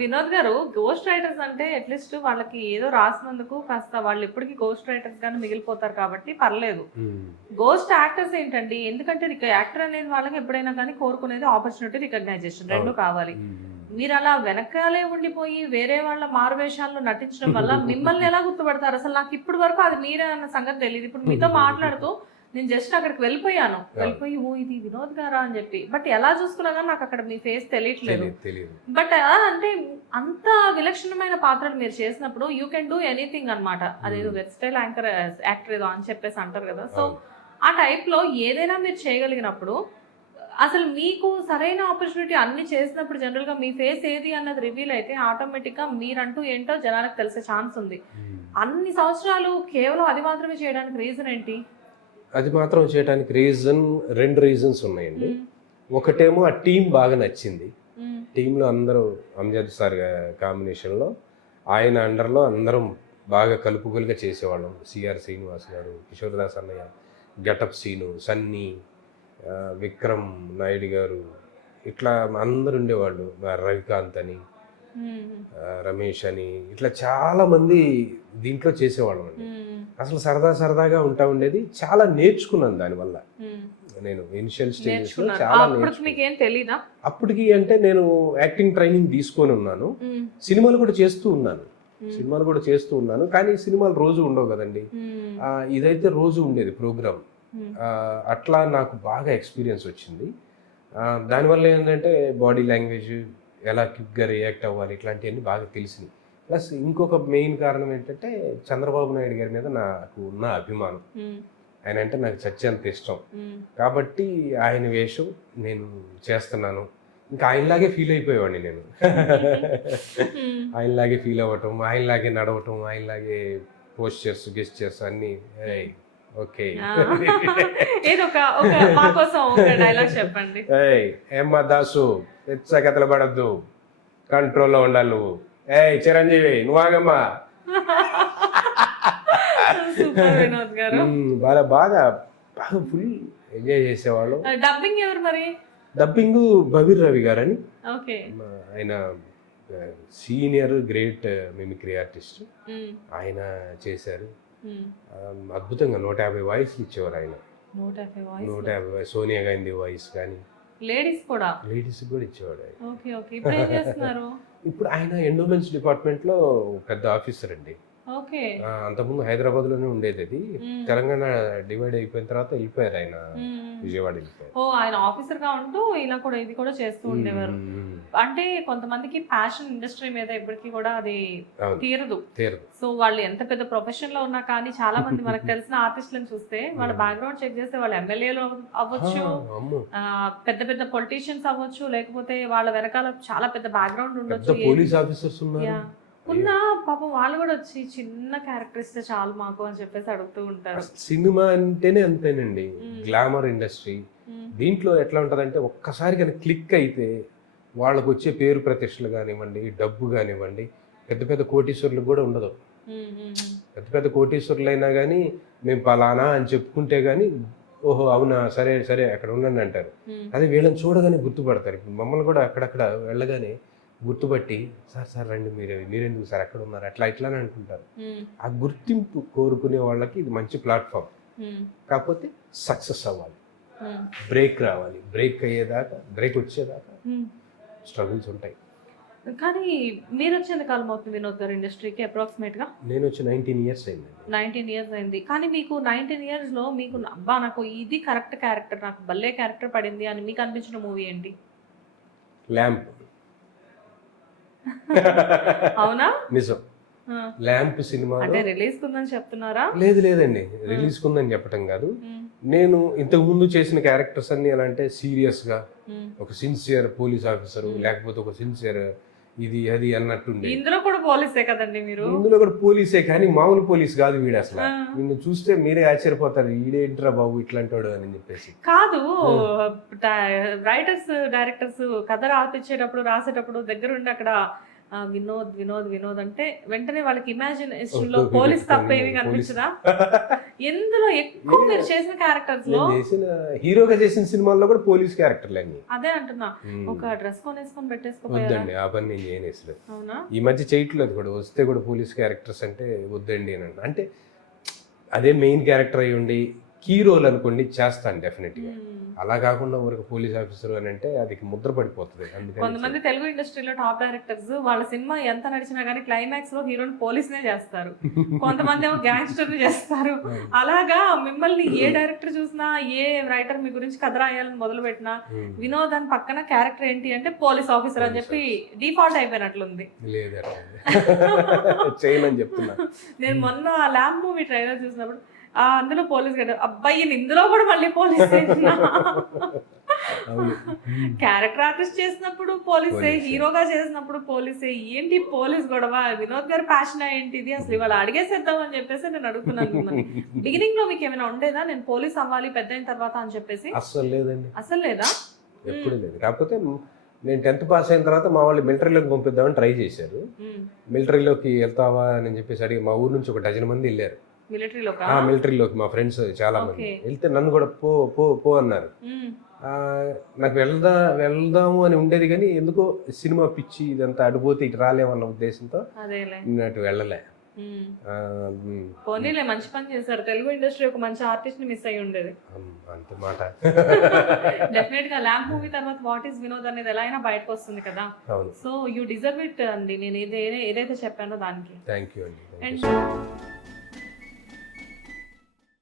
వినోద్ గారు, ghost writers అంటే at least వాళ్ళకి ఏదో రాసినందుకు కాస్త వాళ్ళు ఎప్పటికీ గోస్ట్ రైటర్స్ గానే మిగిలిపోతారు కాబట్టి పర్లేదు. గోస్ట్ యాక్టర్స్ ఏంటండి, ఎందుకంటే యాక్టర్ అనేది వాళ్ళకి ఎప్పుడైనా కానీ కోరుకునేది ఆపర్చునిటీ, రికగ్నైజేషన్ రెండు కావాలి. మీరు అలా వెనకాలే ఉండిపోయి వేరే వాళ్ళ మారువేషాల్లో నటించడం వల్ల మిమ్మల్ని ఎలా గుర్తుపడతారు అసలు? నాకు ఇప్పుడు వరకు అది మీరే అన్న సంగతి తెలియదు. ఇప్పుడు మీతో మాట్లాడుతూ నేను జస్ట్ అక్కడికి వెళ్ళిపోయి ఓ ఇది వినోద్ గారా అని చెప్పి, బట్ ఎలా చూసుకున్నా కానీ నాకు అక్కడ మీ ఫేస్ తెలియట్లేదు. బట్ అంటే అంత విలక్షణమైన పాత్రలు మీరు చేసినప్పుడు యూ కెన్ డూ ఎనీథింగ్ అనమాట. అదేదో వెబ్ స్టైల్ యాక్టర్ ఏదో అని చెప్పేసి అంటారు కదా. సో ఆ టైప్ లో ఏదైనా మీరు చేయగలిగినప్పుడు అసలు మీకు సరైన ఆపర్చునిటీ అన్ని చేసినప్పుడు జనరల్ గా మీ ఫేస్ ఏది అన్నది రివీల్ అయితే ఆటోమేటిక్ గా మీరంటూ ఏంటో జనాలకు తెలిసే ఛాన్స్ ఉంది. అన్ని సంవత్సరాలు కేవలం అది మాత్రమే చేయడానికి రీజన్ ఏంటి? అది మాత్రం చేయడానికి రెండు రీజన్స్ ఉన్నాయండి. ఒకటేమో ఆ టీం బాగా నచ్చింది. టీంలో అందరూ అంజద్ సార్ కాంబినేషన్లో ఆయన అండర్లో అందరం బాగా కలుపుగలుగా చేసేవాళ్ళం. సిఆర్ శ్రీనివాస్ గారు, కిషోర్ దాస్ అన్నయ్య, గెటప్ సీను, సన్నీ, విక్రమ్ నాయుడు గారు, ఇట్లా అందరు ఉండేవాళ్ళు. రవికాంత్ అని, రమేష్ అని, ఇట్లా చాలా మంది దీంట్లో చేసేవాళ్ళం అండి. అసలు సరదాగా ఉంటా ఉండేది. చాలా నేర్చుకున్నాను దానివల్ల. నేను ఇనిషియల్ స్టేజెస్ లో చాలా నేర్చుకున్నాను. అప్పటికి అంటే నేను యాక్టింగ్ ట్రైనింగ్ తీసుకొని ఉన్నాను, సినిమాలు కూడా చేస్తూ ఉన్నాను. కానీ సినిమాలు రోజు ఉండవు కదండి. ఇదైతే రోజు ఉండేది ప్రోగ్రామ్. అట్లా నాకు బాగా ఎక్స్పీరియన్స్ వచ్చింది. దానివల్ల ఏంటంటే బాడీ లాంగ్వేజ్, ఎలా క్విక్గా రియాక్ట్ అవ్వాలి, ఇట్లాంటివన్నీ బాగా తెలిసినాయి. ప్లస్ ఇంకొక మెయిన్ కారణం ఏంటంటే చంద్రబాబు నాయుడు గారి మీద నాకు ఉన్న అభిమానం. ఆయన అంటే నాకు చచ్చేంత ఇష్టం కాబట్టి ఆయన వేషం నేను చేస్తున్నాను. ఇంకా ఆయనలాగే ఫీల్ అయిపోయేవాడిని నేను. ఆయనలాగే ఫీల్ అవ్వటం, ఆయనలాగే నడవటం, ఆయనలాగే పోస్ట్ చేస్తూ గెస్ట్ చేస్తూ అన్నీ. ఓకే, చెప్పండి. ఏమ్మా దాసు, కథలు పడద్దు, కంట్రోల్లో ఉండాలి నువ్వు. చిరంజీవి నువ్వాగమ్మా. బాగా ఫుల్ ఎంజాయ్ చేసేవాళ్ళు. డబ్బింగ్ ఎవరు మరి? డబ్బింగ్ బబీర్ రవి గారు అని, ఆయన సీనియర్ గ్రేట్ మిమిక్రీ ఆర్టిస్ట్. ఆయన చేశారు అద్భుతంగా. 150 వాయిస్లు ఇచ్చేవారు ఆయన. 150 సోనియా గాంధీ వాయిస్ కానీ లేడీస్ కూడా ఇచ్చేవాడు ఆయన. ఇప్పుడు ఆయన ఎండోమెంట్స్ డిపార్ట్మెంట్ లో పెద్ద ఆఫీసర్ అండి. అంతకుముందు హైదరాబాద్ లోనే ఉండేది. అది తెలంగాణ డివైడ్ అయిపోయిన తర్వాత వెళ్ళిపోయారు ఆయన, విజయవాడ వెళ్ళిపోయారు. ఆయన ఆఫీసర్ గా ఉంటూ ఇలా కూడా ఇది కూడా చేస్తూ ఉండేవారు. అంటే కొంతమందికి ప్యాషన్ ఇండస్ట్రీ మీద ఇప్పటికీ కూడా అది తీరదు. సో వాళ్ళు ఎంత పెద్ద ప్రొఫెషన్ లో ఉన్నా కానీ చాలా మంది మనకు తెలిసిన ఆర్టిస్టులను చూస్తే వాళ్ళ బ్యాక్గ్రౌండ్ చెక్ చేస్తే వాళ్ళు ఎమ్మెల్యేలు అవ్వచ్చు, పెద్ద పెద్ద పొలిటీషియన్స్ అవ్వచ్చు, లేకపోతే వాళ్ళ వెనకాల చాలా పెద్ద బ్యాక్గ్రౌండ్ ఉండొచ్చు, పోలీస్ ఆఫీసర్స్ ఉన్నా పాపం వాళ్ళు కూడా వచ్చి చిన్న క్యారెక్టర్ ఇస్తే చాలు మాకు అని చెప్పేసి అడుగుతూ ఉంటారు. సినిమా అంటేనే అంతేనండి, గ్లామర్ ఇండస్ట్రీ. దీంట్లో ఎట్లా ఉంటదంటే ఒక్కసారి కానీ క్లిక్ అయితే వాళ్ళకు వచ్చే పేరు ప్రతిష్టలు కానివ్వండి, డబ్బు కానివ్వండి, పెద్ద పెద్ద కోటీశ్వరులకు కూడా ఉండదు. పెద్ద కోటీశ్వరులు అయినా కానీ మేము పలానా అని చెప్పుకుంటే గానీ ఓహో అవునా సరే సరే అక్కడ ఉండండి అంటారు. అదే వీళ్ళని చూడగానే గుర్తుపడతారు. ఇప్పుడు మమ్మల్ని కూడా అక్కడక్కడ వెళ్ళగానే గుర్తుపట్టి సార్ రండి, మీరెందుకు సార్ అక్కడ ఉన్నారు, అట్లా ఇట్లానే అంటుంటారు. ఆ గుర్తింపు కోరుకునే వాళ్ళకి ఇది మంచి ప్లాట్ఫామ్. కాకపోతే సక్సెస్ అవ్వాలి, బ్రేక్ రావాలి. బ్రేక్ వచ్చేదాకా స్ట్రగుల్స్ ఉంటాయి. కానీ మీరు వచ్చేంత కాలం అవుతుంది వినోద్ గారు ఇండస్ట్రీకి? అప్రాక్సిమేట్ గా నేను వచ్చి 19 years అయింది. 19 years అయింది. కానీ మీకు 19 years లో మీకు అబ్బా నాకు ఇది కరెక్ట్ క్యారెక్టర్, నాకు భలే క్యారెక్టర్ పడింది అని మీకు అనిపించిన మూవీ ఏంటి? ల్యాంప్. అవునా? నిజం. ల్యాంప్ సినిమా అంటే రిలీజ్ కుందని చెప్తున్నారా? లేదండి, రిలీజ్ కుందని చెప్పటం కాదు. నేను ఇంతకు ముందు చేసిన క్యారెక్టర్స్ అన్ని ఎలా అంటే సీరియస్ గా ఒక సిన్సియర్ పోలీస్ ఆఫీసర్, లేకపోతే ఒక సిన్సియర్ ఇది అది అన్నట్టుండే. ఇందులో కూడా పోలీసే కదండి మీరు? ఇందులో కూడా పోలీసే, కానీ మామూలు పోలీస్ కాదు వీడు. అసలు నిన్ను చూస్తే మీరే ఆశ్చర్యపోతారు, ఈడేంట్రా బాబు ఇట్లాంటి వాడు అని చెప్పేసి. కాదు, రైటర్స్ డైరెక్టర్స్ కథ రాసేటప్పుడు దగ్గరుండి అక్కడ వినోద్ వినోద్ వినోద్ అంటే వెంటనే వాళ్ళకి ఇమాజినేషన్ లో పోలీస్ తప్ప ఏమీ కనిపించదా? ఎందులో ఎక్కువ మీరు చేసిన క్యారెక్టర్స్ లో నేను చేసిన హీరోగా చేసిన సినిమాల్లో కూడా పోలీస్ క్యారెక్టర్లు అన్ని. అదే అంటున్నా, ఒక డ్రెస్ కొనేసుకొని పెట్టేసుకోపోయారా? వద్దండి, ఆ పని నేను చేయను అసలు. అవునా? ఈ మధ్య చేయట్లేదు కూడా, వస్తే కూడా పోలీస్ క్యారెక్టర్స్ అంటే వద్దండి అని అంటే అదే మెయిన్ క్యారెక్టర్ అయి ఉండి కీ రోల్ అనుకోండి చేస్తాను డెఫినెట్గా. అలా కాకుండా ఊరికి పోలీస్ ఆఫీసర్ అని అంటే అది ముద్ర పడిపోతుంది. అందుకని కొంతమంది తెలుగు ఇండస్ట్రీలో టాప్ డైరెక్టర్స్ వాళ్ళ సినిమా ఎంత నడిచినా కానీ క్లైమాక్స్ లో హీరోని పోలీస్నే చేస్తారు, కొంతమంది ఏమో గ్యాంగ్స్టర్ చేస్తారు. అలాగా మిమ్మల్ని ఏ డైరెక్టర్ చూసినా, ఏ రైటర్ మీ గురించి కథ రాయాలని మొదలు పెట్టినా వినోద్ అని పక్కన క్యారెక్టర్ ఏంటి అంటే పోలీస్ ఆఫీసర్ అని చెప్పి డిఫాల్ట్ అయిపోయినట్లుంది. లేదు చేయమని చెప్తున్నా. నేను మొన్న ల్యాంబ్ మూవీ ట్రైలర్ చూసినప్పుడు అందులో పోలీస్ గడ అబ్బాయి ఇందులో కూడా మళ్ళీ పోలీస్ క్యారెక్టర్ ఆర్టిస్ట్ చేసినప్పుడు పోలీసే, హీరోగా చేసినప్పుడు పోలీసే, ఏంటి పోలీస్ గొడవ? వినోద్ గారి ప్యాషన్ ఏంటిది అసలు? ఇవాళ అడిగేసేద్దాం అని చెప్పేసి నేను అడుగుతున్నాను. బిగినింగ్ లో మీకు ఏమైనా ఉండేదా నేను పోలీస్ అవ్వాలి పెద్ద అయిన తర్వాత అని చెప్పేసి? అస్సలు లేదండి, అసలు లేదా? ఎప్పుడు లేదు. కాకపోతే నేను 10th పాస్ అయిన తర్వాత మా వాళ్ళు మిలిటరీలోకి పంపిద్దామని ట్రై చేశారు. మిలిటరీలోకి వెళ్తావా అని చెప్పేసి అడిగి మా ఊరు నుంచి ఒక 12 మంది వెళ్ళారు మిలిటరీలోకి, మా ఫ్రెండ్స్ చాలా మంది వెళ్తే నన్ను కూడా పో పో పో అన్నారు. నాకు వెళ్దాము అని ఉండేది కానీ ఎందుకో సినిమా పిచ్చి ఇదంతా అడిపోతే ఇటు రాలేమన్న ఉద్దేశంతో నేను అటు వెళ్ళలే. పోనీలే, మంచి పని చేశారు. తెలుగు ఇండస్ట్రీ ఒక మంచి ఆర్టిస్ట్ ని మిస్ అయ్యి ఉండేది. అంత మాట. డెఫినెట్ గా ల్యాంబ్ మూవీ తర్వాత వాట్ ఈస్ వినోద్ అనేది ఎలా అయినా బయటకు వస్తుంది కదా. సో యూ డిజర్వ్ ఇట్ అండి. నేను ఏదైతే చెప్పానో దానికి థ్యాంక్ యూ అండి.